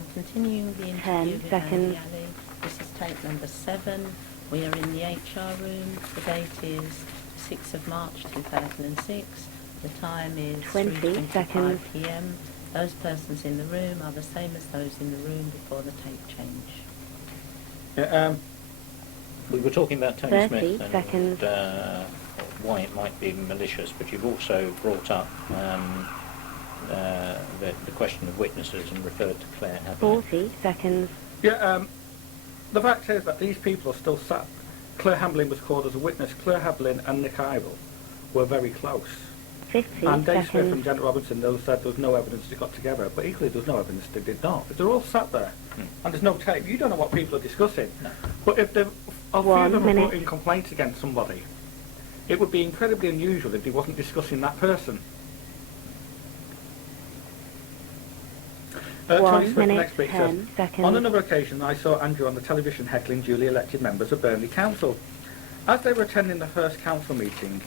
I'm continuing the interview 10 with seconds. Andi Ali. This is tape number 7. We are in the HR room. The date is 6th of March 2006. The time is 20 3:25 p.m. Those persons in the room are the same as those in the room before the tape change. Yeah, We were talking about Tony 30 Smith seconds. and why it might be malicious, but you've also brought up the question of witnesses and referred to Claire, haven't you? 40 seconds. yeah, the fact is that these people are still sat. Claire Hamblin was called as a witness. Claire Hamblin and Nick Idle were very close. 50 And Dave Smith and seconds. Janet Robinson, those said there was no evidence they got together, but equally there was no evidence they did not. If they're all sat there and there's no tape, you don't know what people are discussing. No. But if a few 1 of them are minute. putting complaints against somebody, it would be incredibly unusual if they wasn't discussing that person. 1 Tony Smith, the minute, next bit, 10 says, seconds. on another occasion I saw Andrew on the television heckling duly elected members of Burnley Council. As they were attending the first council meeting,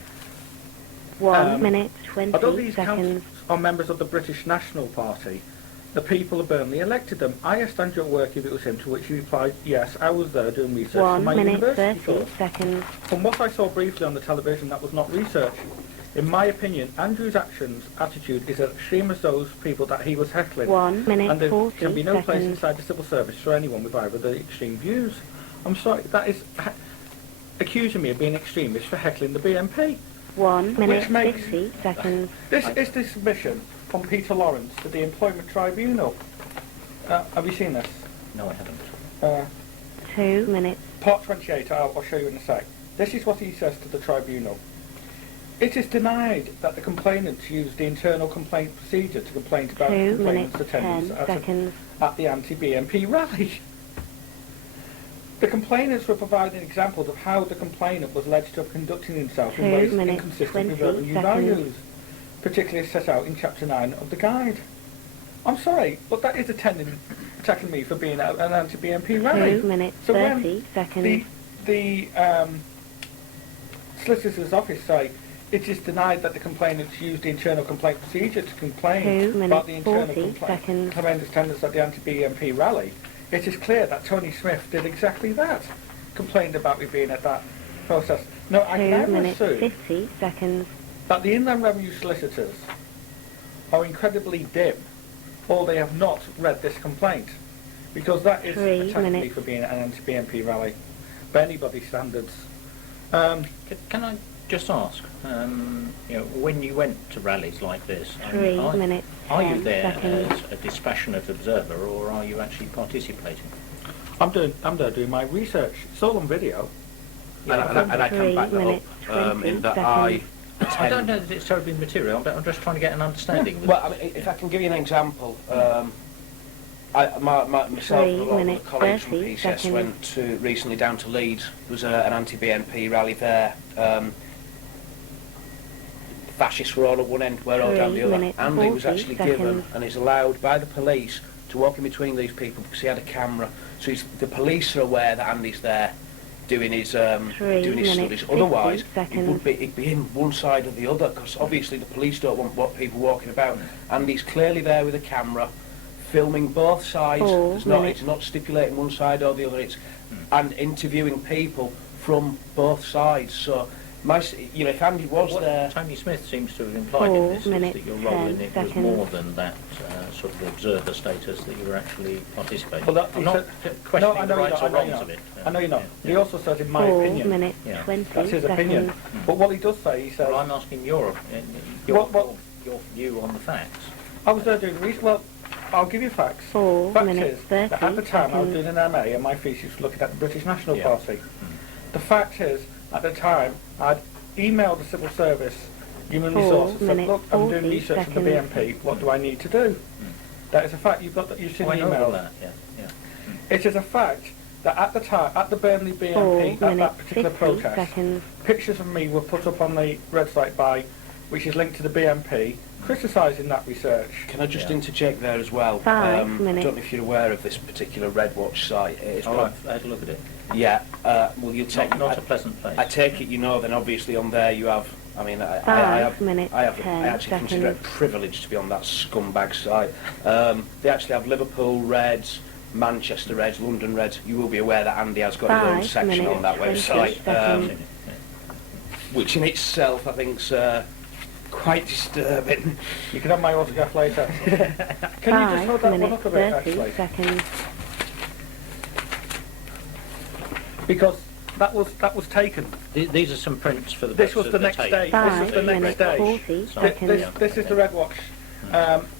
1 minute, 20 although these seconds. councils are members of the British National Party, the people of Burnley elected them. I asked Andrew at work if it was him, to which he replied, yes, I was there doing research for 1 my minute, university 30 course. seconds. From what I saw briefly on the television, that was not research. In my opinion, Andrew's attitude is as extreme as those people that he was heckling. 1 minute, And there 40 can be no place seconds. inside the civil service for anyone with either the extreme views. I'm sorry, that is accusing me of being extremist for heckling the BNP. 1 minute, makes- 60 seconds. This is the submission from Peter Lawrence to the Employment Tribunal. Have you seen this? No, I haven't. 2 minutes. Part 28, I'll show you in a sec. This is what he says to the tribunal. It is denied that the complainants used the internal complaint procedure to complain about 2 the complainant's minutes, attendance 10 at, seconds. at the anti-BNP rally. The complainants were providing examples of how the complainant was alleged to have conducted himself in 2 ways minutes, inconsistent with 20 revenue seconds. values, particularly set out in Chapter 9 of the Guide. I'm sorry, but that is attacking me for being at an anti-BNP rally. 2 minutes, So 30 when seconds. the solicitor's office say it is denied that the complainants used the internal complaint procedure to complain 2 about the minutes, internal 40 seconds. complainant's attendance at the anti-BNP rally, it is clear that Tony Smith did exactly that, complained about me being at that process. No, I 2 never minutes, assume 50 seconds. that the Inland Revenue solicitors are incredibly dim, or they have not read this complaint, because that is 3 attacking me minutes. for being at an anti-BNP rally, by anybody's standards. Can I just ask, when you went to rallies like this, 3 minutes, are you 10 there seconds. as a dispassionate observer, or are you actually participating? I'm there doing my research. It's all on video. Yeah, And I can 3 back that minutes, up 20 in that seconds. I don't know that it's terribly material. I'm just trying to get an understanding. Well, I mean, if I can give you an example, myself 3 and a lot of minutes, the colleagues from 30 PCS seconds. went recently down to Leeds. There was an anti-BNP rally there. Fascists were all at one end, we're all down the 3 other. minutes, Andy was 40 actually seconds. given and is allowed by the police to walk in between these people because he had a camera. So the police are aware that Andy's there doing his 3 doing his minutes, studies. Otherwise, 50 seconds. it'd be in one side or the other, because obviously the police don't want people walking about. Andy's clearly there with a camera, filming both sides. 4 It's minutes. not stipulating one side or the other. It's and interviewing people from both sides. So, if Andy was What there. Tony Smith seems to have implied 4 in this is minutes, that your role in 10 it was seconds. more than that sort of observer status, that you were actually participating. Well, I'm he not said- questioning I the know you're rights not, or I know you're wrongs not. of it. I know you're not. Yeah. He also said, in my 4 opinion, minutes, Yeah. 20 that's his seconds. opinion. But what he does say, he says, Well, I'm asking your view on the facts. I was there doing research. Well, I'll give you facts. 4 Fact minutes, is 30 that at the time I was seconds. doing an MA and my thesis was looking at the British National Yeah. Party. The fact is, at the time, I'd emailed the civil service human 4 resources and said, minutes, look, I'm doing 40 research on the seconds. BNP, what do I need to do? That is a fact. You've seen I the know all emails. that, yeah. It is a fact that at the time, at the Burnley 4 BNP, at that minutes, particular 50 protest, seconds. pictures of me were put up on the website which is linked to the BNP, criticising that research. Can I just Yeah. interject there as well? 5 I minutes. don't know if you're aware of this particular Red Watch site. It's Oh, I've had a look at it. yeah. Well, you'll take. Not a pleasant place. I take it you know. Then obviously on there you have I mean, I 5 minutes, I 10 actually consider it a seconds. privilege to be on that scumbag side. They actually have Liverpool Reds, Manchester Reds, London Reds. You will be aware that Andy has got his own 5 section on that minutes, website, 20 seconds. which in itself I think's quite disturbing. You can have my autograph later. Can you just hold 5 that one minutes, up a bit, 30 actually? seconds. Because that was taken. These are some prints for the This was purpose the of next tape. day. This 5 was the next minutes, day. 40 So, seconds. yeah. This is the red watch.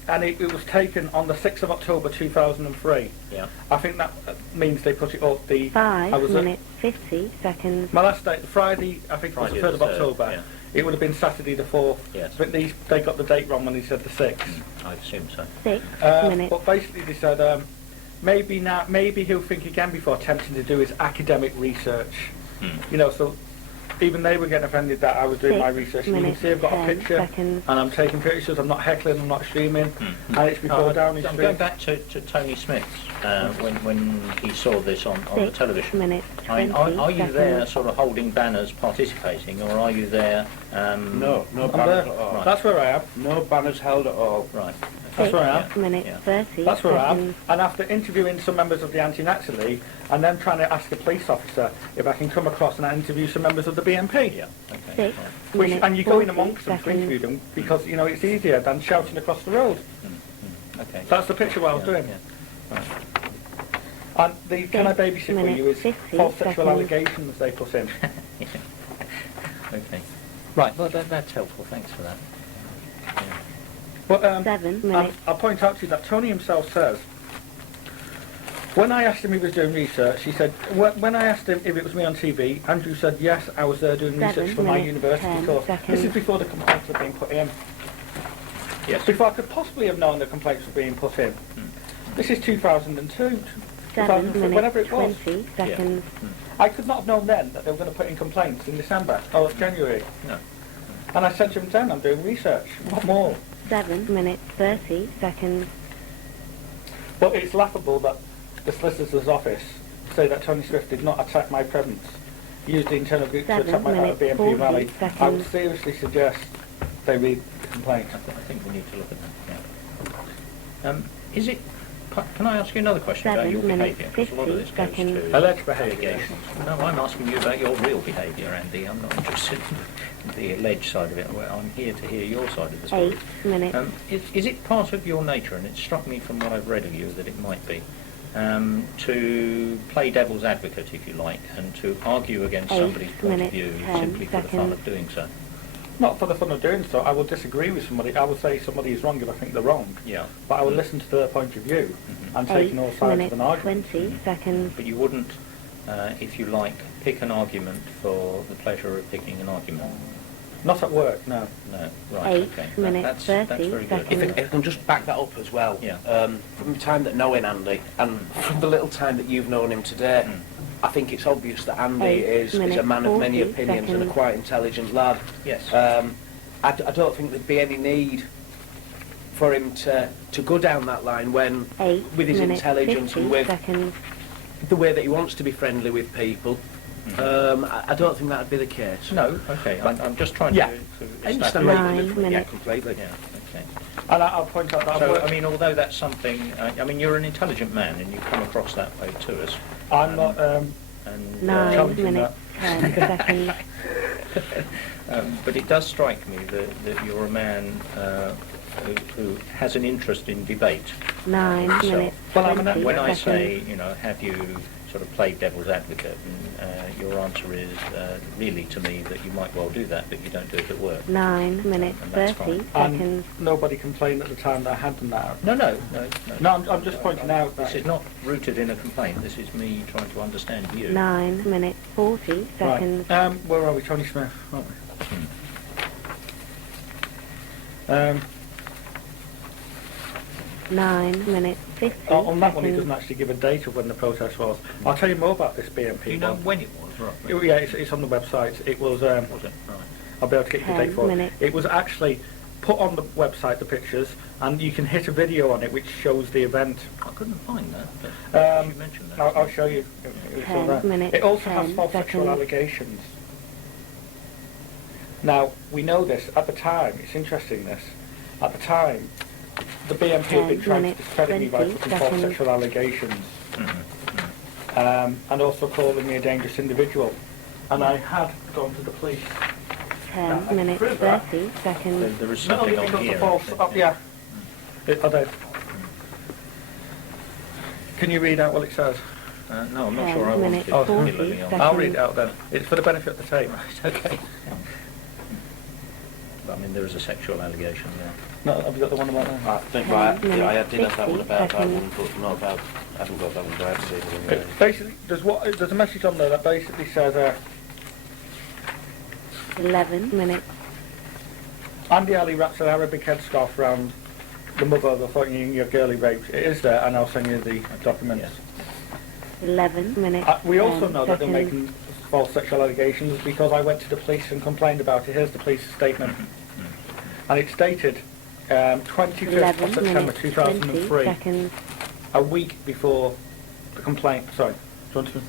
And it was taken on the 6th of October 2003. Yeah. I think that means they put it up I 5 was minutes, 50 seconds. my last day, Friday, I think Friday it was the 3rd of the 3rd, October. yeah. It would have been Saturday the 4th. Yes. But they got the date wrong when they said the 6th. I assume so. 6 minutes. But basically they said, maybe he'll think again before attempting to do his academic research. You know, so even they were getting offended that I was doing my 6 research. And you can minutes, see I've got a 10 picture, seconds. and I'm taking pictures. I'm not heckling, I'm not streaming, and it's before I'm Downing going Street. back to Tony Smith's when he saw this on the 6 television. minutes, I 20 mean, are you seconds. there sort of holding banners participating, or are you there... No I'm banners there. at all. That's where I am. No banners held at all. Right. That's where I am. 6 minutes, Yeah. 30 That's where I am. seconds. And after interviewing some members of the Anti-Nazi League, and then trying to ask a police officer if I can come across and interview some members of the BNP. Yeah. Okay. 6 Right. minutes, And you go in 40 amongst them to seconds. interview them because, you know, it's easier than shouting across the road. Okay. That's the picture what I was doing. Yeah. Right. And the Can I 6 Babysit For minutes, You is 50 false sexual seconds. allegations they put in. Yeah. Okay. Right. Well, that's helpful. Thanks for that. Yeah. But 7 minutes. I'll point out to you that Tony himself says, when I asked him if he was doing research, he said, when I asked him if it was me on TV, Andrew said, yes, I was there doing 7 research for my minutes, university 10 course. This seconds. is before the complaints were being put in. Yes. Before I could possibly have known the complaints were being put in. This is 2002, 7 2003, whenever minutes, it was. 20 seconds. I could not have known then that they were going to put in complaints in December or January. No. And I said to him then, I'm doing research. What more? 7 minutes, 30 seconds. But it's laughable that the solicitor's office say that Tony Swift did not attack my presence, used the internal group to 7 attack my minutes, BNP 40 rally. I would seconds. seriously suggest they read the complaint. I think we need to look at that. Yeah. Is it? Can I ask you another question about 7 your minutes, behaviour? Because a lot of this 50 goes seconds. to Alleged behaviour. allegations. No, I'm asking you about your real behaviour, Andy. I'm not interested in the alleged side of it. Well, I'm here to hear your side of the story. 8 minutes. Is it part of your nature, and it struck me from what I've read of you that it might be, to play devil's advocate, if you like, and to argue against 8 somebody's point of minutes, view 10 simply for the fun seconds. of doing so? Not for the fun of doing so. I will disagree with somebody. I will say somebody is wrong if I think they're wrong. Yeah. But I will listen to their point of view and 8 taking all sides of minutes, an argument. 20 seconds. But you wouldn't, if you like, pick an argument for the pleasure of picking an argument? Not at work, no. No, right, 8 okay. minutes, That's 30 very good. seconds. If I can just back that up as well, Yeah. From the time that knowing Andy, and from the little time that you've known him today, Mm. I think it's obvious that Andy 8 is a minutes, man of many 40 opinions and a seconds. quite intelligent lad. Yes. I don't think there'd be any need for him to go down that line when, 8 with his minutes, intelligence 50 and with seconds. the way that he wants to be friendly with people, I don't think that'd be the case. No, okay, I'm just trying Yeah. to I understand establish... where you're 9 coming from. Yeah, minutes. completely. Yeah, okay. And I'll point out that I've So, worked- I mean, although that's something... I mean, you're an intelligent man, and you come across that way to us. I'm not... And, 9 challenging minutes, 10 seconds. but it does strike me that you're a man who has an interest in debate. 9 himself. minutes, Well, I'm 20 When I seconds. say, you know, have you sort of played devil's advocate, and your answer is really to me that you might well do that, but you don't do it at work. 9 minutes, And that's 30 and seconds. nobody complained at the time that I had done that. No. No, I'm just pointing out that... This is not rooted in a complaint. This is me trying to understand you. 9 minutes, 40 seconds. Right. Where are we? Tony Smith, aren't we? 9 minutes, 50 On that one, he doesn't seconds. actually give a date of when the protest was. I'll tell you more about this BNP Do you know one. when it was, roughly? Yeah, it's on the website. It was... Was it? Right. I'll be able to get you the 10 date for it. minutes. It was actually put on the website, the pictures, and you can hit a video on it which shows the event. I couldn't find that, but you mentioned that. I'll show you. It's all 10 there. minutes, It also has 10 false sexual seconds. allegations. Now, we know this at the time, it's interesting this, at the time, the BMP had been 10 trying to minutes, discredit me by 20 putting false seconds. sexual allegations, and also calling me a dangerous individual. And I had gone to the police. 10 minutes, prove that. 30 seconds. There is Not only something on because here. the false, yeah. I don't. Can you read out what it says? No, I'm not 10 sure I want minutes, it 40 particularly on. seconds. I'll read it out then. It's for the benefit of the tape. Okay. But, I mean, there is a sexual allegation there. No, have you got the one about that? I think, 10 right, minutes, I did have that one 50 about that seconds. one, but not about, I haven't got that one right to see. Basically, there's a message on there that basically says, 11 minutes. Andi Ali wraps an Arabic headscarf around the mother of the your girlie raped. It is there, and I'll send you the documents. 11 minutes. We also 10 know that they're seconds. making false sexual allegations because I went to the police and complained about it. Here's the police statement. And it's dated 25th 11 of September minutes, 20 2003, seconds. a week before the complaint. Sorry. Do you want to?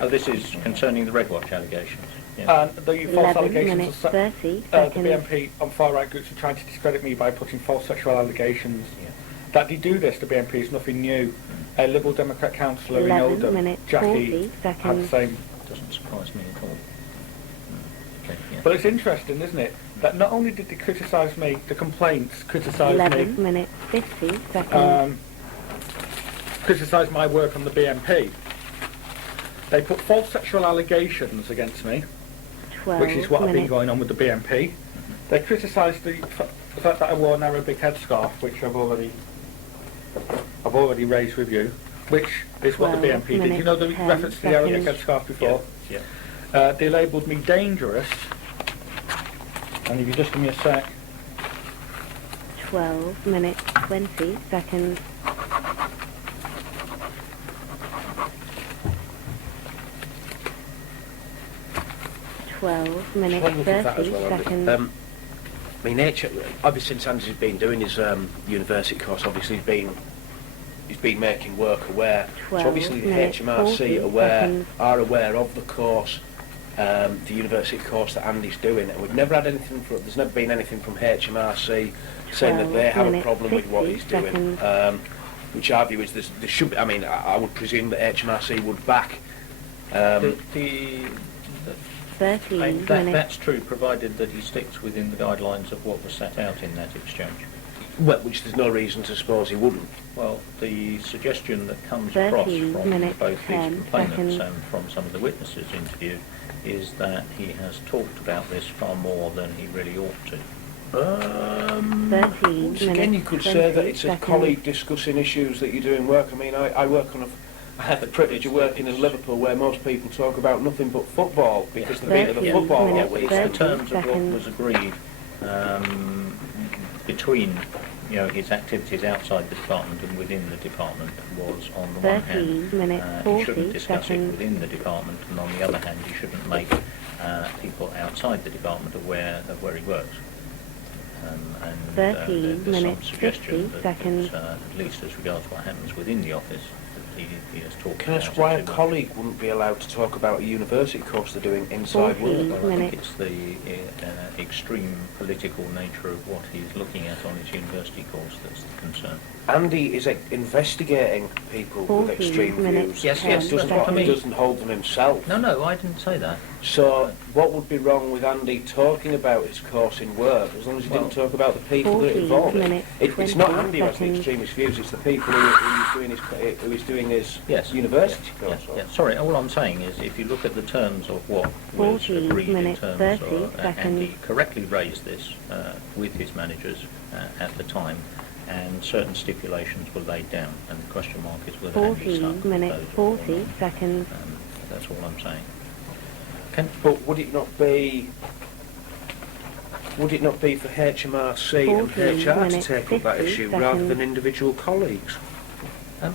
Oh, this is concerning the Red Watch allegations. Yeah. And the false 11 allegations minutes, of 30 the seconds. BNP on far-right groups are trying to discredit me by putting false sexual allegations. Yeah. That they do this, the BNP, is nothing new. A Liberal Democrat councillor in 11 Oldham, minutes, Jackie, 40 had the seconds. same. Doesn't surprise me at all. Okay, yeah. But it's interesting, isn't it, that not only did they criticise me, the complaints criticised 11 me, minutes, 50 seconds. criticised my work on the BNP. They put false sexual allegations against me, 12 which is what I've been minutes. going on with the BNP. They criticised the fact that I wore an Arabic headscarf, which I've already raised with you, which is what the 12 BNP did. You know the minutes, 10 reference to the Arabic seconds. headscarf before? Yeah. They labelled me dangerous, and if you just give me a sec. 12 minutes, 20 seconds. Twelve minutes, Well, look at that as 30 well, Andy. seconds. I mean, obviously since Andy's been doing his university course, obviously he's been making work aware. So 12 obviously the minutes, HMRC 40 seconds. are aware of the course, the university course that Andy's doing, and we've never had anything from. There's never been anything from HMRC saying that they 12 have a minutes, problem with what 50 he's doing. seconds. Which our view is there should. I mean, I would presume that HMRC would back. The 13 minutes. that's true, provided that he sticks within the guidelines of what was set out in that exchange. Well, which there's no reason to suppose he wouldn't. Well, the suggestion that comes across 13 from minutes, both these 10 complainants seconds. and from some of the witnesses interviewed is that he has talked about this far more than he really ought to. 13 Once again, minutes, you could say that 20 it's a seconds. colleague discussing issues that you do in work. I mean, I work on I have the privilege of working in Liverpool where most people talk about nothing but football because the beat of the 13 football all minutes, week. It's the 30 terms of what seconds. was agreed between his activities outside the department and within the department was on the one 13 hand minutes, he 40 shouldn't discuss seconds. it within the department, and on the other hand he shouldn't make people outside the department aware of where he works. And 13 there's minutes, some suggestion 50 that seconds. at least as regards what happens within the office, that he has talked Can I about ask why it a too much. colleague wouldn't be allowed to talk about a university course they're doing inside 14 work? Well, I think minutes. it's the extreme political nature of what he's looking at on his university course that's the concern. Andy is investigating people with 14 extreme minutes, views. Yes, 10 yes, He doesn't, that's what I he mean. doesn't hold them himself. No, I didn't say that. So, what would be wrong with Andy talking about his course in work, as long as he Well, didn't talk about the people that are 14 involved? minutes, It's not 20 Andy who has the seconds. extremist views, it's the people who is doing his Yes. university Yeah, course. yeah. Sorry, all I'm saying is if you look at the terms of what was 14 agreed in minutes, terms 30 of, and seconds. he correctly raised this with his managers at the time, and certain stipulations were laid down, and the question mark is whether Andy 14 stuck minutes, with those or 40 not. seconds. That's all I'm saying. But would it not be for HMRC and 14 HR to minutes, take up that 50 issue rather seconds. than individual colleagues?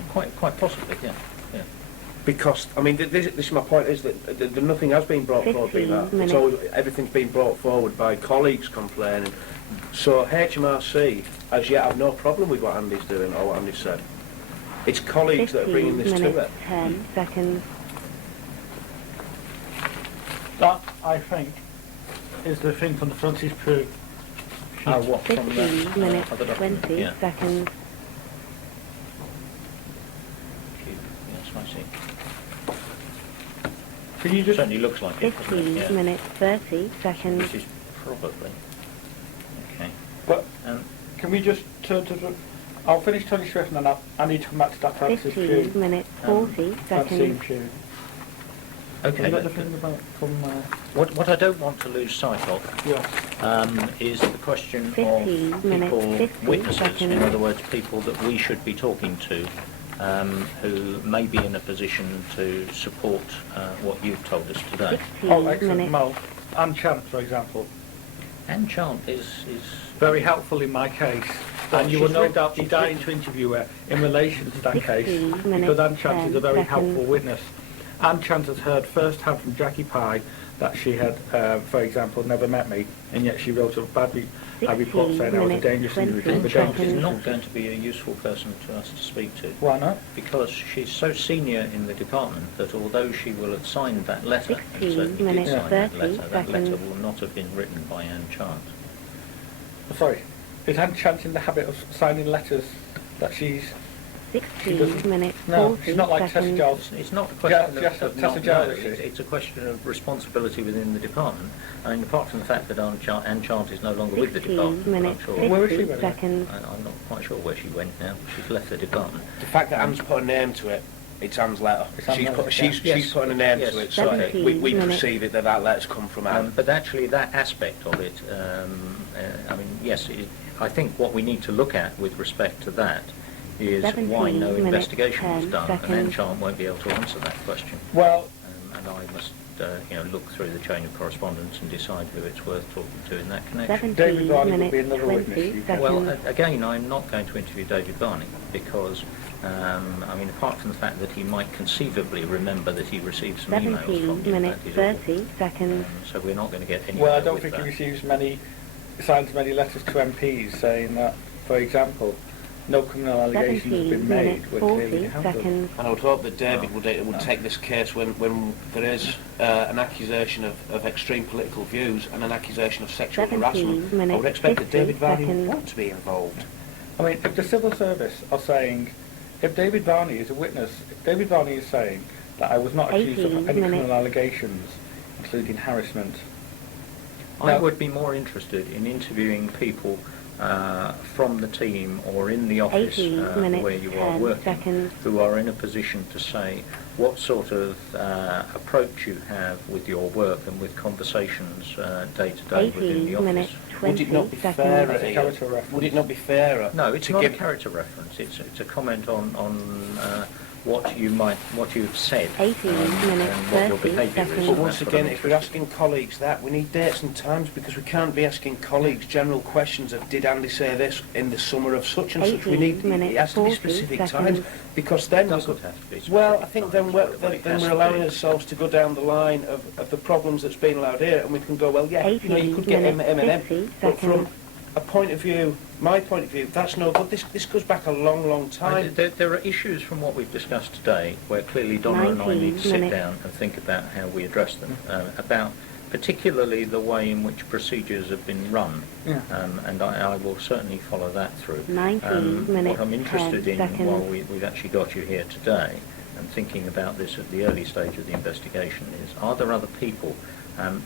Quite possibly, yeah. Because, I mean, this is my point, is that nothing has been brought forward by 15 that. It's minutes. always, everything's been brought forward by colleagues complaining. So HMRC, as yet, have no problem with what Andy's doing or what Andy's said. It's colleagues that are 15 bringing this to minutes, it. 10 seconds. That, I think, is the thing from the front is true. Oh, what, from 15 minutes, other document? 20 Yeah. seconds. Yes, I see. Can you just... Certainly looks like it, doesn't it? 15 Yeah. minutes, 30 seconds. Which is probably... Okay. But Um, can we just turn to... I'll finish Tony Swift and then I need to come back to that Francis 15 Pugh. minutes, 40 Francine seconds. Pugh. okay. Have you got the but- thing about from... What I don't want to lose sight of yeah. is the question 15 of minutes, people, 50 witnesses, in seconds. other words, people that we should be talking to, who may be in a position to support what you've told us today. 16 Oh, excellent. minutes. Mo. Anne Chant, for example. And Chant is Very helpful in my case. Well, And you will she's no writ- doubt be she's dying to interview her in relation to that 16 case, minutes, because Anne Chant is a 10 very seconds. helpful witness. Anne Chant has heard first-hand from Jackie Pye that she had, for example, never met me, and yet she wrote a bad report saying I was a 16 dangerous minutes, individual. and a Chant dangerous is not individual. going to be a useful person to us to speak to, Why not? because she's so senior in the department that although she will have signed that letter, and 16 certainly did minutes, sign that 30 letter, that letter seconds. will not have been written by Anne Chant. Sorry. Is Anne Chant in the habit of signing letters that she's... 16 minutes, No, 40 she's not like Tessa seconds. Giles. It's not a question Yes, of Tessa not Giles, know. is she? It's a question of responsibility within the department. I mean, apart from the fact that Anne Chant is no longer with the 16 department, minutes, I'm sure. Where is she, 50 by the way? seconds. I'm not quite sure where she went now. She's left the department. The fact that Anne's put a name to it, it's Anne's letter. It's Anne's She's letter, put, yeah. she's Yes. putting a name Yes. to it, so 17 we minutes. perceive it that letter's come from Anne. But actually, that aspect of it, I mean, yes, I think what we need to look at with respect to that is 17 why no minutes, investigation was 10 done, and Anne seconds. Chant won't be able to answer that question. Well, And I must, look through the chain of correspondence and decide who it's worth talking to in that connection. 17 David Varney would be minutes, another witness 20 you can- seconds. Well, again, I'm not going to interview David Varney because, I mean, apart from the fact that he might conceivably remember that he received some emails from 17 you, minutes, that is all. 30 seconds. So we're not going to get anywhere well, I don't with think that. he signs many letters to MPs saying that, for example, no criminal allegations have 17 been made minutes, when 40 clearly handled. seconds. And I would hope that David would take this case when there is an accusation of extreme political views and an accusation of sexual 17 harassment. I minutes, would expect that 50 David Varney would seconds. want to be involved. I mean, if the civil service are saying, if David Varney is a witness, if David Varney is saying that I was not accused 18 of any minutes. criminal allegations, including harassment, I Now- would be more interested in interviewing people from the team or in the office 18 minutes, where you are 10 working, seconds. who are in a position to say what sort of approach you have with your work and with conversations day to day within the 18 office. minutes, Would it 20 not be seconds. fairer, That's a Ian? character reference. Would it not be fairer? No, it's to not give a character reference. It's a comment on what you've said 18 minutes, and what your 30 behaviour is. seconds. But and once that's what again, I'm if we're interested asking colleagues that, we need dates and times because we can't be asking colleagues general questions of did Andy say this in the summer of such and such. We 18 need minutes, it has to be 40 specific seconds. times because then It we doesn't could, have to be specific well, I think then times, we're, but then, it then has we're to allowing be. ourselves to go down the line of the problems that's been allowed here, and we can go, well, yeah, you know, you 18 could get minutes, M&M, 50 but from seconds. a point of view, my point of view, that's no good. This goes back a long, long time. There are issues from what we've discussed today where clearly Donna and I need to 19 sit minutes. down and think about how we address them, about particularly the way in which procedures have been run, Yeah. and I will certainly follow that through. 19 minutes, What I'm interested 10 in seconds. while we've actually got you here today and thinking about this at the early stage of the investigation is, are there other people?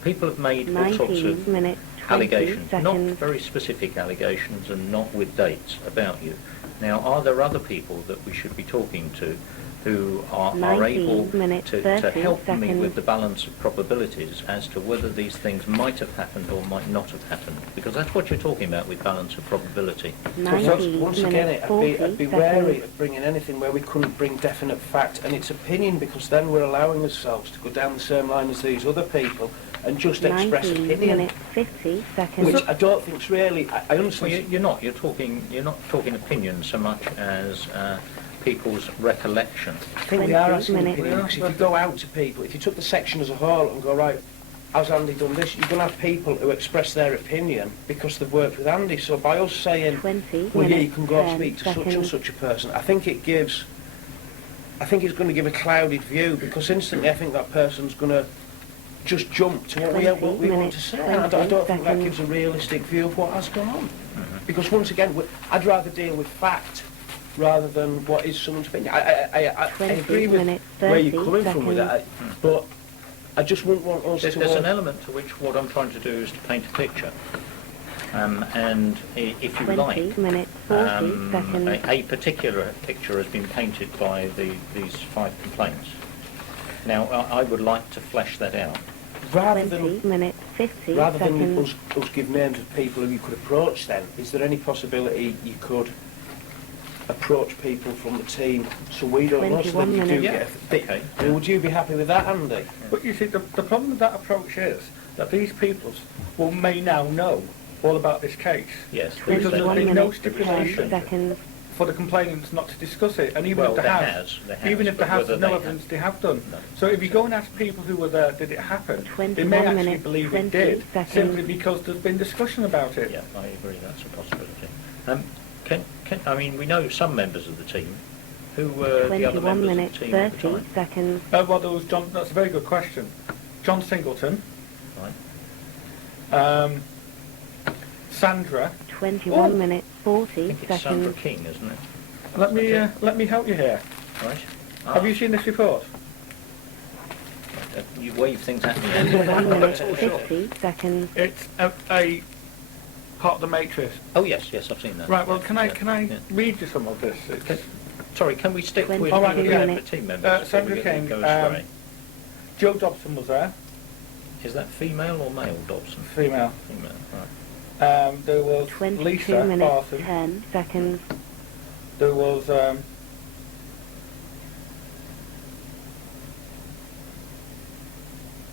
People have made all sorts 19 of minutes, 20 allegations, not seconds. very specific allegations and not with dates about you. Now, are there other people that we should be talking to who are 19 able minutes, to 30 help me seconds. with the balance of probabilities as to whether these things might have happened or might not have happened? Because that's what you're talking about with balance of probability. Because 19 once again, minutes, I'd 40 be wary seconds. of bringing anything where we couldn't bring definite fact and its opinion, because then we're allowing ourselves to go down the same line as these other people and just express 19 opinion, minutes, 50 seconds. which I don't think's really. I Well, understand. you're not. You're not talking opinion so much as people's recollection. I think we are 20 asking minutes. opinion, because if you go out to people, if you took the section as a whole and go, right, has Andy done this, you're going to have people who express their opinion because they've worked with Andy. So by us saying, 20 well, yeah, you minutes, can go 10 speak to such and seconds. such a person, I think it's going to give a clouded view, because instantly I think that person's going to just jump to what we 20 want to minutes, say. And I 20 don't think that seconds. gives a realistic view of what has gone on. Mhm. Because once again, I'd rather deal with fact rather than what is someone's opinion. I 20 agree with minutes, where you're 30 coming from with that, but I just wouldn't want us There's, to... there's an element to which what I'm trying to do is to paint a picture. And if you 20 like, minutes, 40 seconds. a particular picture has been painted by these 5 complaints. Now, I would like to flesh that out. rather 20 than minutes, 50 Rather than seconds. us give names of people who you could approach then, is there any possibility you could approach people from the team so we don't know, so 21 then you do minutes. get... Okay. Would you be happy with that, Andy? But you see, the problem with that approach is that these people may now know all about this case. Yes. Because there's 21 been no minutes, 10 stipulation seconds. for the complainants not to discuss it, and even Well, if there there has, even if but there has, whether there's no they evidence have- they have done. No. So if you go and ask people who were there, did it happen? They 21 may actually minutes, believe 20 it did, seconds. simply because there's been discussion about it. Yeah, I agree, that's a possibility. I mean, we know some members of the team. Who were the other 21 members minutes, of the team at the 30 time? seconds. Well, there was John. That's a very good question. John Singleton, Right. Sandra. 21 Oh. minutes, I 40 think it's Sandra seconds. King, isn't it? Let me help you here. Right. Have you seen this report? You wave things at me. 21 minutes, Andy. 50 seconds. It's a part of the matrix. Oh yes, yes, I've seen that. Right. Well, Yeah, can I yeah. read you some of this? It's, Sorry, can we stick with 22 the minutes. team members? before Sandra we King, go astray? Joe Dobson was there, Is that female or male, Dobson? female. Female, right. There was 22 Lisa minutes, Barton. 10 seconds. There was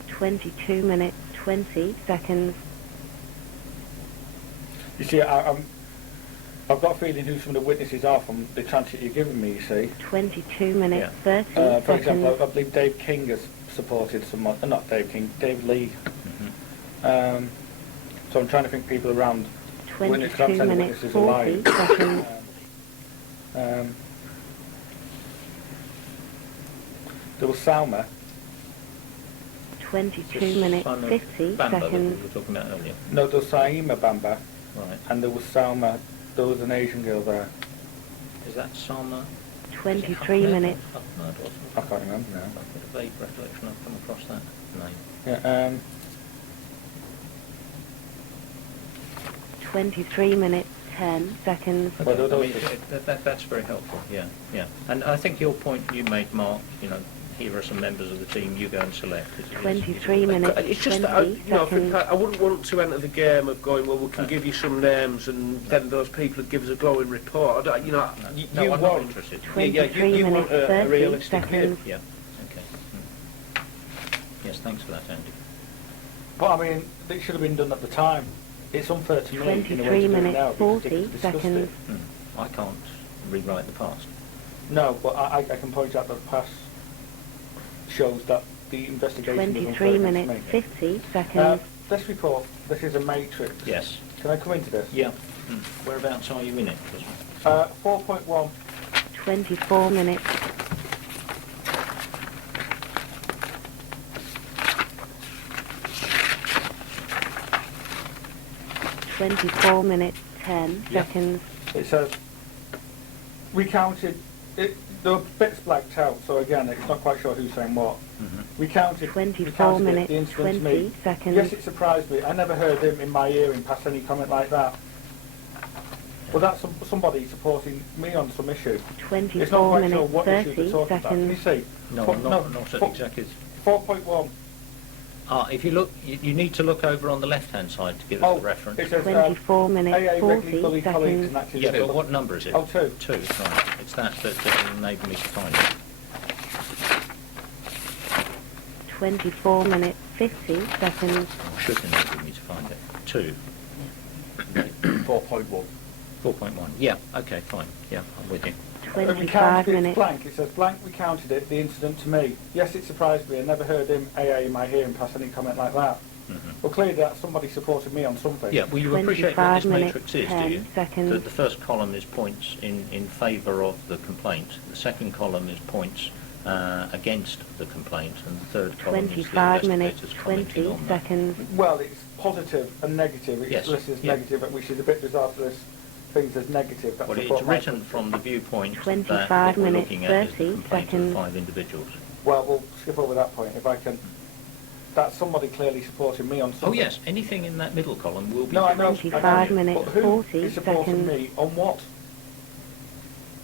22 minutes, 20 seconds. you see, I've got a feeling who some of the witnesses are from the transcript you're giving me. You see, 22 minutes, Yeah. 30 for seconds. example, I believe Dave King has supported someone. Not Dave King, Dave Lee. Mhm. So I'm trying to think people around. Witness, 'cause I'm 22 saying the minutes, witnesses 40 are lying. seconds. There was Salma. 22 minutes, Simon 50 Bamba that seconds. we were talking about earlier. No, there was Saima Bamba, Right. and there was Salma. There was an Asian girl there. Is that Salma? 23 minutes, I can't remember now. I've got a vague recollection I've come across that name. Yeah, 23 minutes, 10 seconds. Well, I those mean, are- that's very helpful, yeah, yeah. And I think your point you made, Mark, here are some members of the team, you go and select. is 23 minutes, It's just 20 that, I think seconds. I wouldn't want to enter the game of going, well, we can give you some names and then those people would give us a glowing report. No, You I'm not want... interested. Yeah, 23 you want minutes, a 30 realistic view. seconds. Yeah, okay. Yes, thanks for that, Andy. but I mean, it should have been done at the time. It's unfair to me. in a way, to 23 do it minutes, now because 40 they discussed seconds. it. I can't rewrite the past. No, but I can point out that the past shows that the investigation was 23 unfair minutes, against me. 50 seconds. This report, this is a matrix. Yes. Can I come into this? Yeah. Whereabouts are you in it? 'Cause 4.1. 24 minutes, 24 minutes, 10 Yeah. seconds. It says, we counted, there were bits blacked out, so again, it's not quite sure who's saying what. We counted 24 minutes, the incident to 20 me. seconds. Yes, it surprised me. I never heard him in my hearing pass any comment like that. Well, that's somebody supporting me on some issue. It's not 24 quite sure minutes, what issue 30 they're talking about. Can you seconds. see? No, Four- not four- exactly. 4.1. If you look, you need to look over on the left-hand side to give us the reference. It says 24 minutes, AA regularly 40 bully colleagues seconds. and acted Yeah, as but what number is it? Oh, 2. 2, right. It's that will enable me to find it. 24 minutes, 50 seconds. Or should enable me to find it. 2. 4.1. 4.1. Yeah, okay, fine. Yeah, I'm with you. We 25 counted it minutes, blank. It says blank. We counted it. The incident to me. Yes, it surprised me. I never heard him AA in my hearing pass any comment like that. Well, clearly that somebody supported me on something. Yeah, well, you appreciate what 25 this minutes, matrix is, do 10 you? seconds. The first column is points in favour of the complaint. The second column is points against the complaint, and the third column is the 25 minutes, investigators commenting 20 on that. seconds. Well, it's positive and negative. It's Yes, listed as yeah. negative, which is a bit bizarre for this things as negative. That's Well, a it's thought written process. from the viewpoint that 25 what we're minutes, looking at is the 30 complaint of the seconds. 5 individuals. Well, we'll skip over that point if I can. That's somebody clearly supporting me on something. Oh yes, anything in that middle column will be... No, I know. 25 minutes, But who 40 is supporting seconds. me on what?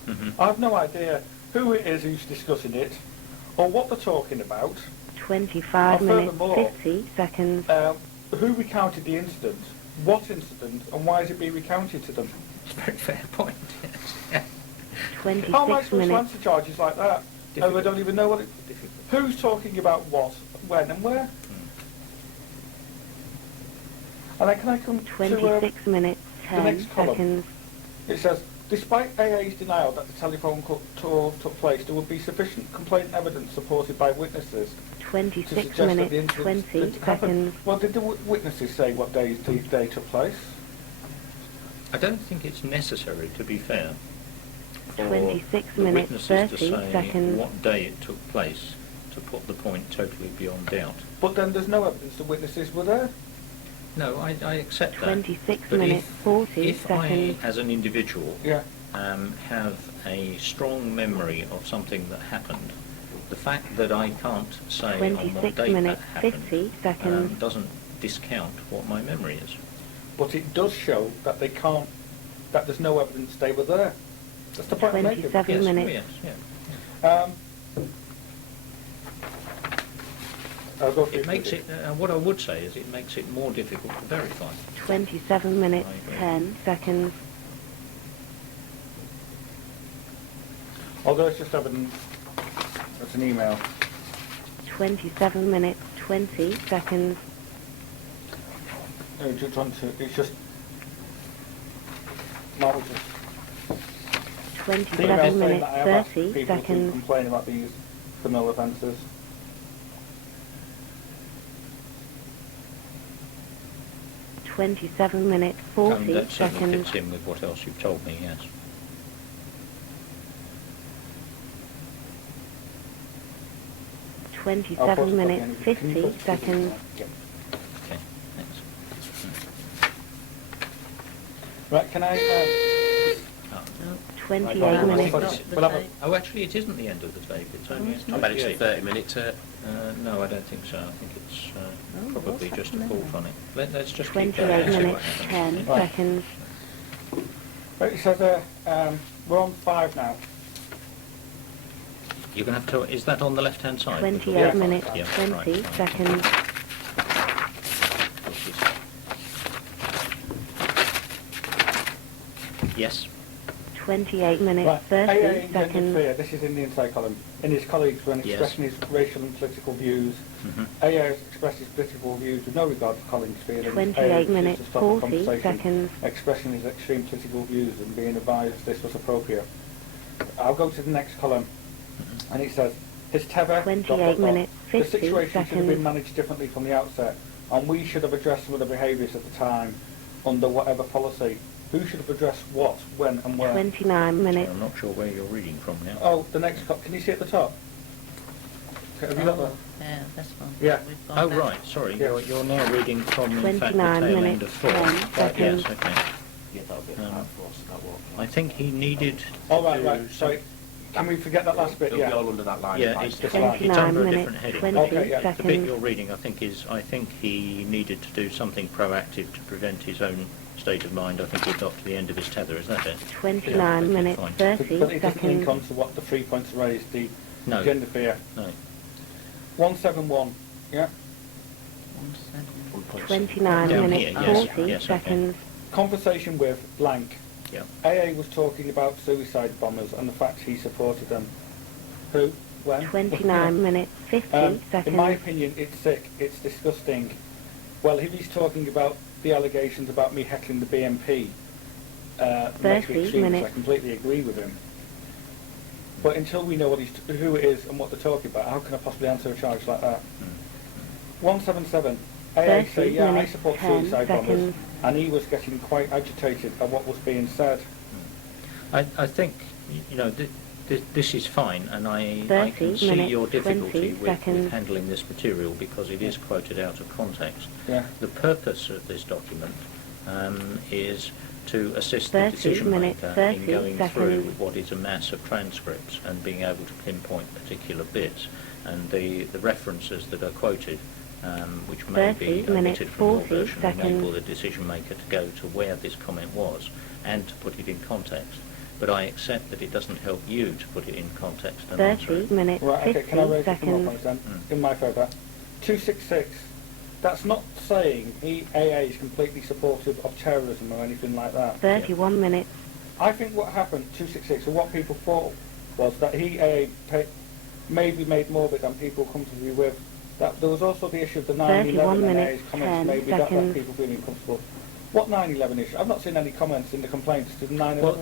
Mhm. I've no idea who it is who's discussing it, or what they're talking about, 25 And minutes, furthermore, 50 seconds. who recounted the incident, what incident, and why is it being recounted to them. It's a very fair point, yes. 26 How am I supposed to minutes. answer charges like that? I Difficult. don't even know what it... Difficult. Who's talking about what, when, and where? And then can I come to... 26 minutes, the 10 next column. seconds. It says, despite AA's denial that the telephone tour took place, there would be sufficient complaint evidence supported by witnesses to 26 suggest that the minutes, incident 20 did happen. seconds. Well, did the witnesses say what day they took place? I don't think it's necessary, to be fair, for 26 the minutes, witnesses to 30 say seconds. what day it took place to put the point totally beyond doubt. But then there's no evidence the witnesses were there. No, I accept that. 26 But minutes, 40 if seconds. I, as an individual, Yeah. have a strong memory of something that happened, the fact that I can't say on what 26 date minutes, that happened 50 seconds. doesn't discount what my memory is. But it does show that they can't, that there's no evidence they were there. That's the point I'm making. 27 Yes, minutes. yes, yeah. I'll go through It makes it, what I would say is it makes it more difficult to verify. 27 minutes, I agree. 10 seconds. Although it's just evidence, it's an email. 27 minutes, 20 seconds. Just want to, it's just, Mark was just 27 email saying minutes, that I have asked 30 people to seconds. complain about these criminal offences. 27 minutes, I 40 mean, that certainly seconds. fits in with what else you've told me, yes. 27 minutes, Can you 50 put it seconds. Yeah. Okay, thanks. Right, can I, Oh. No, 28 Right, minutes. well, not I've- the well, I've- tape. Oh, actually, it isn't the end of the tape. It's only it's at not. I bet it's 28. 30 minutes. No, I don't think so. I think it's Oh, probably what's just a happening fault then? on it. Let's just keep 28 going and see what minutes, happens. 10 Right. seconds. right, it says, we're on 5 now. You're going to have to... Is that on the left-hand side? 28 Yeah. minutes, Yeah, 20 right, right. seconds. Yes. 28 minutes, Right, 30 AA engendered seconds. fear, this is in the inside column, in his colleagues when Yes. expressing his racial and political views. Mhm. AA has expressed his political views with no regard for colleagues' feelings. 28 AA refused minutes, to stop the 40 conversation, seconds. expressing his extreme political views and being advised this was appropriate. I'll go to the next column, and it says, his tether... 28 minutes, The 50 situation should have been seconds. managed differently from the outset, and we should have addressed some of the behaviours at the time under whatever policy. Who should have addressed what, when, and where? 29 minutes. I'm not sure where you're reading from now. Oh, the next can you see at the top? Have you got Oh, that? yeah, that's one. Yeah. We've gone Oh, back. right, sorry. Yeah. You're now reading from, in fact, the 29 tail end minutes, of 4. 10 Right, yes, seconds. okay. Yeah, that'll be a Um, hard for us, that won't. I think he needed to Oh, right, do right, some- sorry. Can we forget that last bit? It'll be Yeah. all under that line. Yeah, if I it's, say. This line. it's 29 under a minutes, different heading. 20 Okay, yeah. The bit seconds. you're reading, I think he needed to do something proactive to prevent his own state of mind. I think he got to the end of his tether, is that it? 29 Yeah, minutes, fine. 30 But it doesn't link seconds. on to what the 3 points raised, the No. gender fear. No. 171, yeah. 171. 29 Down minutes, here, yes, 40 yes, okay. seconds. Conversation with blank. Yeah. AA was talking about suicide bombers and the fact he supported them. Who? When? 29 minutes, 50 In my seconds. opinion, it's sick, it's disgusting. Well, if he's talking about the allegations about me heckling the BNP, makes me 30 extreme, minutes. I completely agree with him. But until we know who it is and what they're talking about, how can I possibly answer a charge like that? 177. AA 30 say, yeah, I minutes, support 10 suicide bombers, seconds. and he was getting quite agitated at what was being said. I think, you know, This is fine, and I 30 can see minutes, your 20 difficulty with seconds. handling this material because it is quoted out of context. Yeah. The purpose of this document is to assist the 30 decision minutes, maker 30 in going seconds. through what is a mass of transcripts and being able to pinpoint particular bits. And the references that are quoted, which may 30 be minutes, omitted from your 40 version, enable seconds. the decision maker to go to where this comment was and to put it in context. But I accept that it doesn't help you to put it in context and answer 30 it. minutes, Right, okay, 50 can I raise a few more seconds. points then? Mm. In my favour. 266, that's not saying AA is completely supportive of terrorism or anything like that. 31 minutes. I think what happened, 266, and what people thought was that maybe made more of it than people comfortably with. That there was also the issue of the 9/11 31 and minutes, AA's comments 10 maybe that left seconds. people feeling comfortable. What 9/11 issue? I've not seen any comments in the complaints to the 9/11. Well,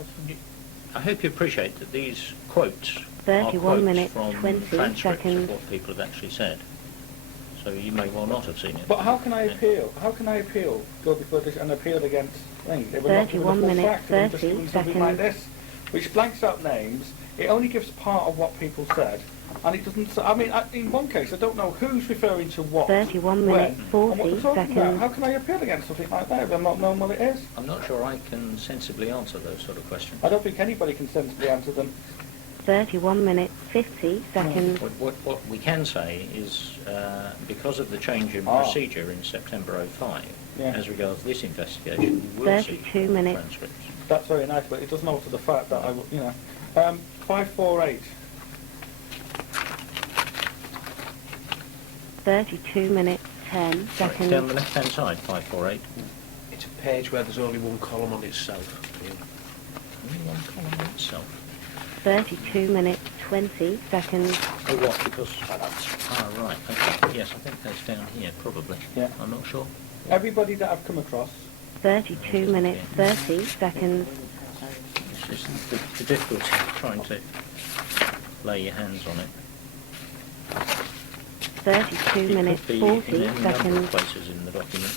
I hope you appreciate that these quotes are 31 quotes minutes, from 20 transcripts seconds. of what people have actually said. So you may well not have seen it. But how can I Yeah. appeal? How can I appeal? Go before this and appeal against things? If we're not given 31 the full minutes, facts, and I'm just 30 giving something like seconds. this, which blanks out names. It only gives part of what people said, and it doesn't. I mean, in one case, I don't know who's referring to what, 31 when, minutes, and what 40 they're talking about. seconds. How can I appeal against something like that if I'm not knowing what it is? I'm not sure I can sensibly answer those sort of questions. I don't think anybody can sensibly answer them. 31 minutes, 50 seconds. What we can say is, because of the change in procedure in September 05, Yeah. as regards this investigation, you will see 32 minutes. transcripts. That's very nice, but it doesn't alter the fact that 548. 32 minutes, 10 Sorry, seconds. down the left-hand side, 548. It's a page where there's only one column on itself. Only one column on itself. 32 minutes, 20 seconds. Oh, what? Because right. Okay. Yes, I think that's down here, probably. Yeah. I'm not sure. Everybody that I've come across, 32 minutes, 30 seconds. It's just the difficulty of trying to lay your hands on it. 32 It minutes, could be 40 in any number of seconds. places in the document.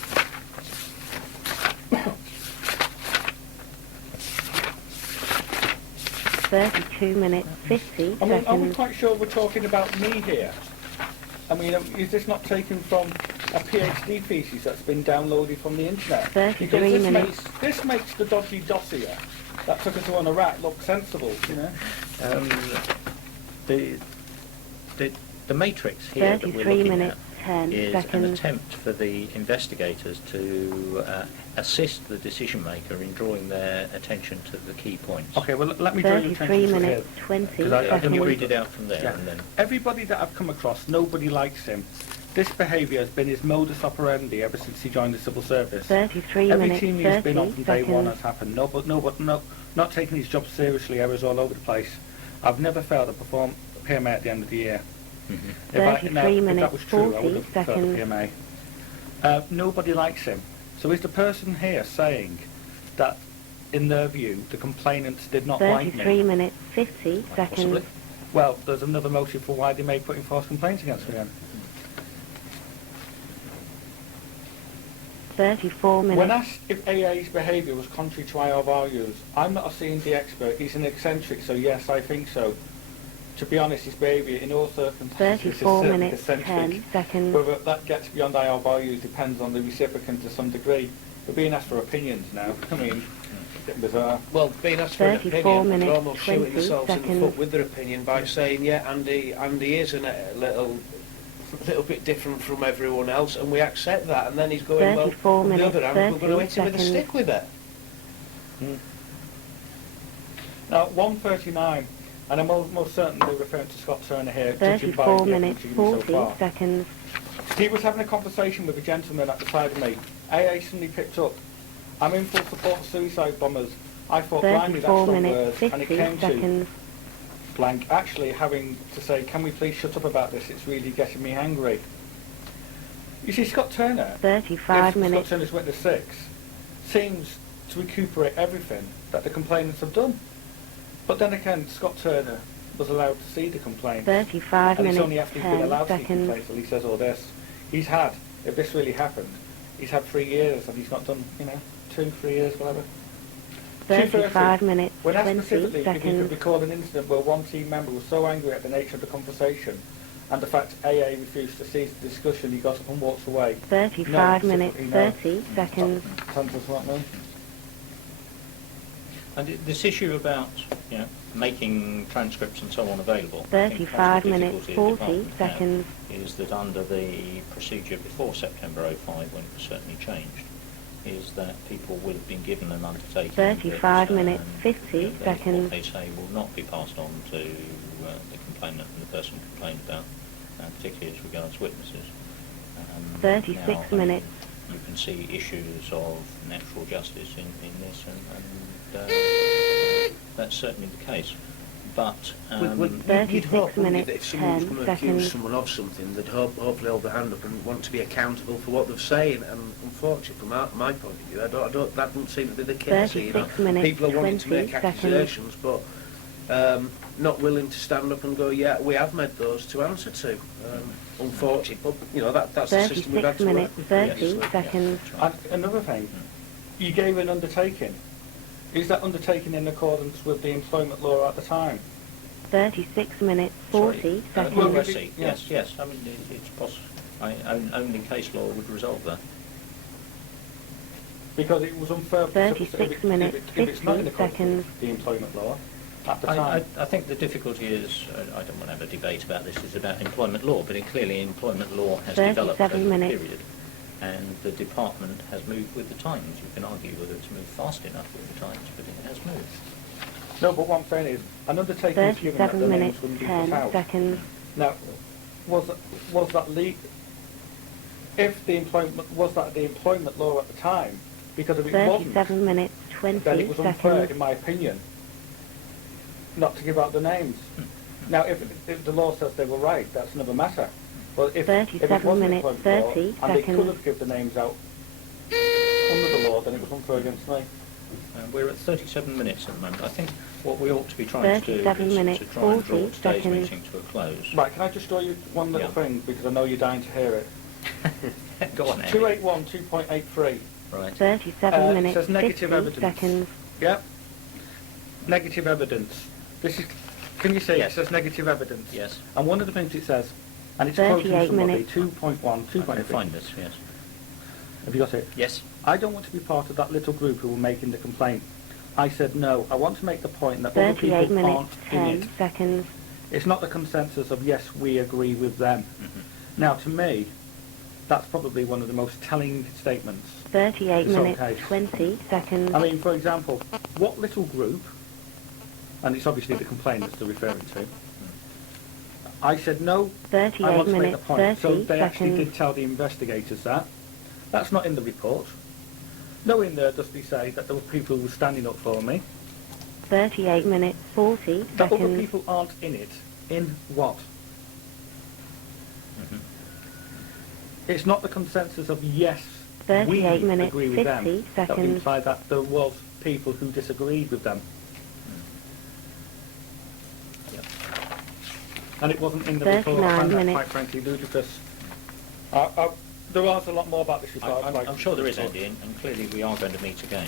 Thirty-two minutes, 50 I mean, are we seconds. quite sure we're talking about me here? I mean, is this not taken from a PhD thesis that's been downloaded from the internet? 33 Because minutes. this makes the dodgy dossier that took us on Iraq look sensible, you know? The matrix here that we're 33 looking minutes, at 10 is an seconds. attempt for the investigators to assist the decision maker in drawing their attention to the key points. Okay, well, let me draw your 33 attention to minutes, here. 20 Because I Can you can read seconds. it out from there Yeah. and then? Everybody that I've come across, nobody likes him. This behaviour has been his modus operandi ever since he joined the civil service. 33 Every minutes, team he's 30 been on from day one seconds. has happened. No, not taking his job seriously, errors all over the place. I've never failed a PMA at the end of the year. Mhm. If that minutes, was true, I 40 would have failed seconds. a PMA. Nobody likes him. So is the person here saying that, in their view, the complainants did not like 33 me? minutes, 50 Quite possibly. seconds. Well, there's another motive for why they may be putting false complaints against me then. 34 When minutes. asked if AA's behaviour was contrary to our values, I'm not a C&D expert, he's an eccentric, so yes, I think so. To be honest, his behaviour in all circumstances is 34 certainly minutes, eccentric. 10 seconds. Whether that gets beyond our values depends on the recipient to some degree. We're being asked for opinions now. I mean, it's getting bizarre. Well, being asked for an 34 opinion, minutes, they're almost shooting 20 themselves in the seconds. foot with their opinion by saying, yeah, Andy is a little bit different from everyone else, and we accept that. And then he's going, well, 34 on the minutes, other hand, we're going to hit him with a 30 stick with it. Now, 139, and I'm most certainly referring to Scott Turner here, judging by 34 the minutes, evidence given so 40 far. seconds. He was having a conversation with a gentleman at the side of me. AA suddenly picked up, I'm in full support of suicide bombers. I thought, blimey, that's 34 strong minutes, words. And it 50 came to seconds. blank, actually having to say, can we please shut up about this? It's really getting me angry. You see, Scott Turner, 35 if minutes. Scott Turner's witness 6, seems to recuperate everything that the complainants have done. But then again, Scott Turner was allowed to see the complaint. 35 And it's minutes, only after he's been 10 allowed to see seconds. complaints that he says all this. He's had, if this really happened, he's had 3 years and he's not done, 2, 3 years, whatever. 35 minutes, When asked 20 specifically if he could seconds. recall an incident where one team member was so angry at the nature of the conversation and the fact AA refused to cease the discussion, he got up and walked away. 35 No, minutes, specifically no. 30 seconds. Sounds just like me. And this issue about, you know, making transcripts and so on available, I think perhaps 35 the minutes, difficulty the 40 department had seconds. is that under the procedure before September 05, when it was certainly changed, is that people will have been given an undertaking 35 that, minutes, 50 that seconds. what they say will not be passed on to the complainant and the person complained about, particularly as regards witnesses. 36 now, I mean, minutes. you can see issues of natural justice in this, and that's certainly the case. But You'd 36 hope, wouldn't you, minutes, that if someone was 10 going to accuse seconds. someone of something, they'd hopefully hold their hand up and want to be accountable for what they're saying. And unfortunately, from my point of view, that doesn't seem to be the case. You know? 36 minutes, People are wanting to 20 make seconds. accusations, but not willing to stand up and go, yeah, we have made those to answer to. Unfortunately, but you know that's the system we've had 36 to minutes, work with. 30 Yes. seconds. And another thing, you gave an undertaking. Is that undertaking in accordance with the employment law at the time? 36 minutes, 40 Sorry, seconds. well, USC, yeah. yes. I mean, it's possible. Only case law would resolve that. Because it was unfair. 36 minutes, if it's not in 50 accordance seconds. with the employment law at the I time. think the difficulty is, I don't want to have a debate about this, is about employment law, but clearly employment law has 37 developed over the minutes. period, and the department has moved with the times. You can argue whether it's moved fast enough with the times, but it has moved. No, but what I'm saying is, an undertaking is given that 37 the names minutes, wouldn't be 10 put out. seconds. Now, was that if the employment, was that the employment law at the time? Because if it wasn't, 37 minutes, then 20 it was unfair, seconds. in my opinion, not to give out the names. Now, if the law says they were right, that's another matter. But if it 37 wasn't minutes, employment law, 30 and they could seconds. have given the names out under the law, then it was unfair against me. We're at 37 minutes at the moment. I think what we ought to be trying to do 37 is minutes, to try and draw 40 today's seconds. meeting to a close. Right, can I just show you one little Yeah. thing, because I know you're dying to hear it. Go on, Andy. 281, 2.83. Right. 37 It minutes, says negative 50 evidence. seconds. Yep. Negative evidence. This is, can you see Yes. it says negative evidence? Yes. And one of the things it says, and it's quoting 38 somebody, minutes. 2.1, I can 2.3. find this, yes. Have you got it? Yes. I don't want to be part of that little group who were making the complaint. I said no. I want to make the point that other 38 people minutes, aren't in 10 it. seconds. It's not the consensus of yes, we agree with them. Mm-hmm. Now, to me, that's probably one of the most telling statements. 38 It's minutes, okay. 20 seconds. I mean, for example, what little group, and it's obviously the complainants they're referring to, I said no, I 38 want to make the minutes, point. 30 So they actually seconds. did tell the investigators that. That's not in the report. No, in there does they say that there were people who were standing up for me. 38 minutes, 40 That other seconds. people aren't in it. In what? Mm-hmm. It's not the consensus of yes, 38 we minutes, agree with 50 them. That would seconds. imply that there was people who disagreed with them. Yep. And it wasn't in the report. I 39 find that minutes. quite frankly ludicrous. There was a lot more about this report. I'm sure there is, Andy, and clearly we are going to meet again.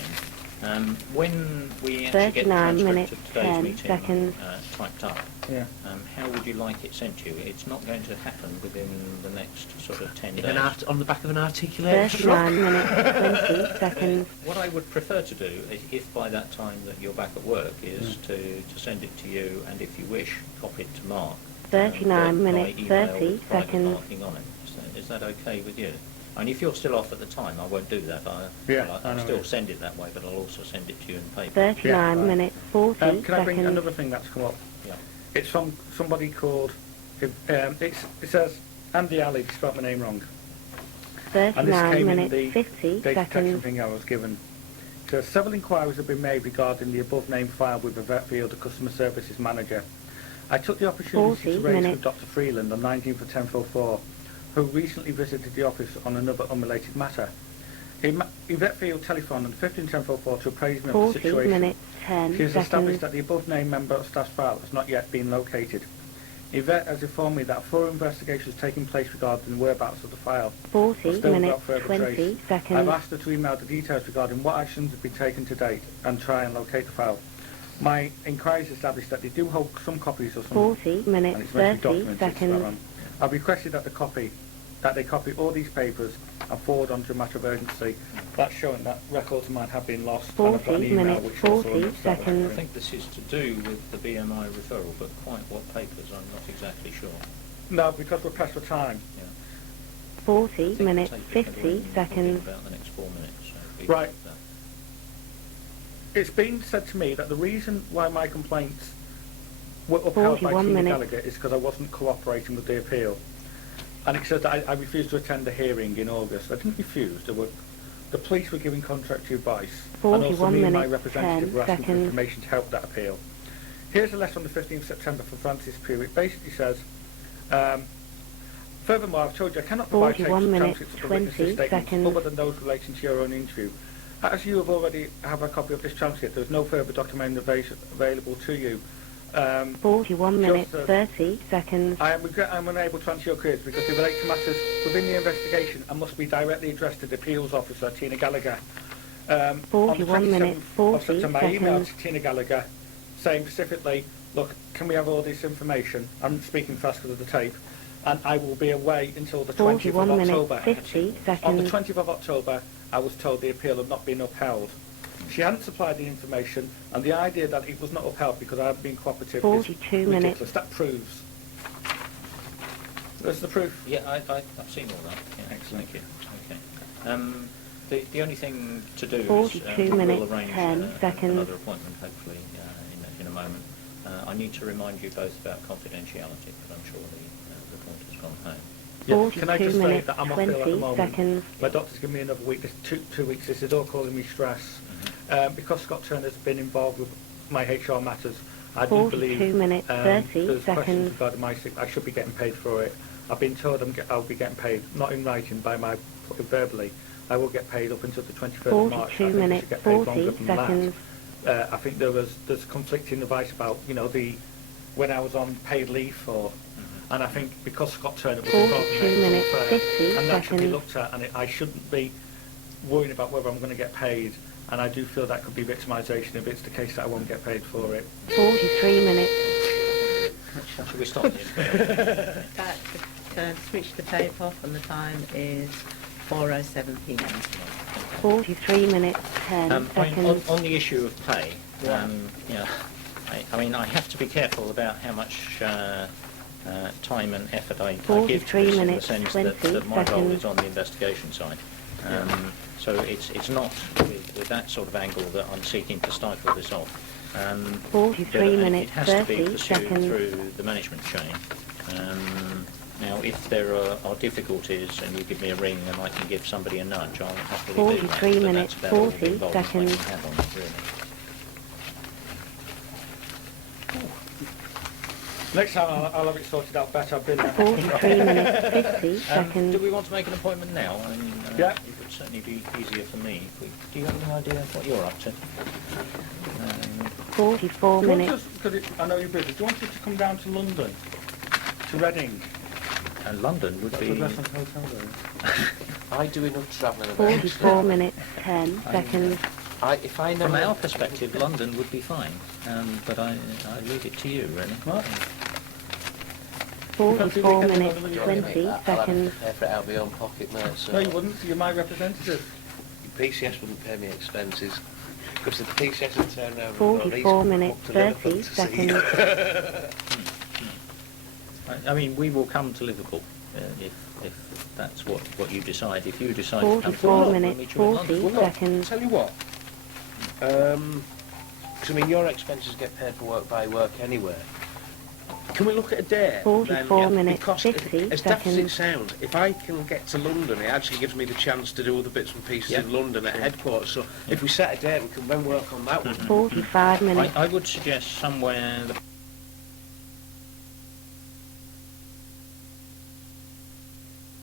When we actually get the 39 transcript minutes, of today's 10 meeting seconds. typed up, Yeah. how would you like it sent to you? It's not going to happen within the next sort of 10 In days. on the back of an articulated 39 minutes, 20 seconds. What I would prefer to do, is, if by that time that you're back at work, is to send it to you, and if you wish, copy it to Mark. 39 by minutes, email 30 with private seconds. marking on it. Is that okay with you? And if you're still off at the time, I won't do that. Yeah, I I'll know, still yeah. send it that way, but I'll also send it to you in paper. 39 Yeah, right. minutes, 40 Can I bring seconds. another thing that's come up? Yeah. It's from somebody called, it says Andi Ali, spelled my name wrong. And this 39 came in minutes, the 50 data protection seconds. thing I was given. It says several inquiries have been made regarding the above name file with the Vetfield, the customer services manager. I took the opportunity 40 to raise minutes. with Dr. Freeland on 19th of 1004, who recently visited the office on another unrelated matter. Vetfield telephoned on 15th 1004 to appraise me of the 40 situation. minutes, 10 She has established seconds. that the above named member of staff's file has not yet been located. Yvette has informed me that a thorough investigation is taking place regarding the whereabouts of the file. 40 Still minutes, without further 20 trace. I've seconds. asked her to email the details regarding what actions have been taken to date and try and locate the file. My inquiries established that they do hold some copies of some... 40 and minutes, it's meant to be 30 documented, so seconds. I've requested that they copy all these papers and forward on to a matter of urgency. That's showing that records of mine have been lost. And I've got an 40 email minutes, which also 40 admits that. seconds. I think this is to do with the BMI referral, but quite what papers, I'm not exactly sure. No, because we're pressed for time. Yeah. 40 I think minutes, the tape is 50 probably seconds. about the next 4 minutes. So be Right. aware of that. It's been said to me that the reason why my complaints were upheld by 41 Tina minutes. Gallagher is because I wasn't cooperating with the appeal. And it says that I refused to attend the hearing in August. I didn't refuse. The police were giving contractual advice. And also 41 me and my minutes, representative 10 were asking for seconds. information to help that appeal. Here's a letter on the 15th September from Francis Pugh. It basically says, furthermore, I've told you I cannot provide tapes 41 or minutes, transcripts of the witnesses' 20 statements seconds. other than those relating to your own interview. As you have already have a copy of this transcript, there is no further document available to you. 41 minutes, just, 30 seconds. I'm unable to answer your queries because they relate to matters within the investigation and must be directly addressed to the appeals officer, Tina Gallagher. On the 41 minutes, 27th 40 of September, I emailed seconds. to Tina Gallagher saying specifically, look, can we have all this information? I'm speaking fast because of the tape. And I will be away until the 20th of 41 minutes, October. 50 On the seconds. 20th of October, I was told the appeal had not been upheld. She hadn't supplied the information, and the idea that it was not upheld because I hadn't been cooperative 42 is ridiculous. minutes. That proves. There's the proof. Yeah, I've seen all that. Yeah, Excellent. Thank you. Okay. The only thing to do is 42 minutes, we'll arrange 10 seconds. another appointment, hopefully, in a moment. I need to remind you both about confidentiality, because I'm sure the reporter's gone home. Yeah, can I 42 just say minutes, that I'm off ill at the 20 moment. seconds. My doctor's given me another week. This 2 weeks. This is all causing me stress. Because Scott Turner's been involved with my HR matters, I do 42 believe minutes, 30 there's questions seconds. regarding my sick. I should be getting paid for it. I've been told I'll be getting paid, not in writing, by my verbally. I will get paid up until the 23rd of March. I 42 think I minutes, should get paid 40 longer than seconds. that. I think there's conflicting advice about when I was on paid leave for. And I think because Scott Turner was 42 involved in it, minutes, it's unfair, 50 and that should be seconds. looked at, and I shouldn't be worrying about whether I'm going to get paid. And I do feel that could be victimisation if it's the case that I won't get paid for it. 43 minutes. Shall we stop here? Switch the tape off, and the time is 4:07 p.m. 43 minutes, 10 I mean, seconds. on the issue of pay, I mean, I have to be careful about how much time and effort I give to 43 this, in the minutes, sense 20 that my role seconds. is on the investigation side. So it's not with that sort of angle that I'm seeking to stifle this off. 43 but minutes, it has to be 30 pursued seconds. through the management chain. Now, if there are difficulties and you give me a ring and I can give somebody a nudge, I'll happily do that. 43 But minutes, that's about all the 40 involvement I can seconds. have on it, really. Next time I'll have it sorted out better. I've been 43 minutes, 50 Do seconds. we want to make an appointment now? I mean, Yeah. It would certainly be easier for me. Do you have any idea of what you're up to? 44 Do you want minutes. us, because I know you're busy, do you want us to come down to London, to Reading? And London would be... That's the hotel there. I do enough travelling about. 44 minutes, 10 seconds. If I From never... our perspective, London would be fine. But I leave it to you, really. What? 44 minutes, I'll 20 I'll have seconds. to pay for it out of my own pocket, mate. So No, you wouldn't. You're my representative. PCS wouldn't pay me expenses. Because the PCS would turn around and 44 minutes, to Liverpool 30 to see seconds. you. I mean, we will come to Liverpool if that's what you decide. If you decide to come to 44 London, we'll minutes, meet you in London. 40 seconds. Tell you what. Because, I mean, your expenses get paid for work by work anyway. Can we look at a day? 44 minutes, because 50 as daft as it seconds. sounds, if I can get to London, it actually gives me the chance to do other bits and pieces Yeah. in London at headquarters. So if we set a date, we can then work on that one. 45 minutes. I would suggest somewhere...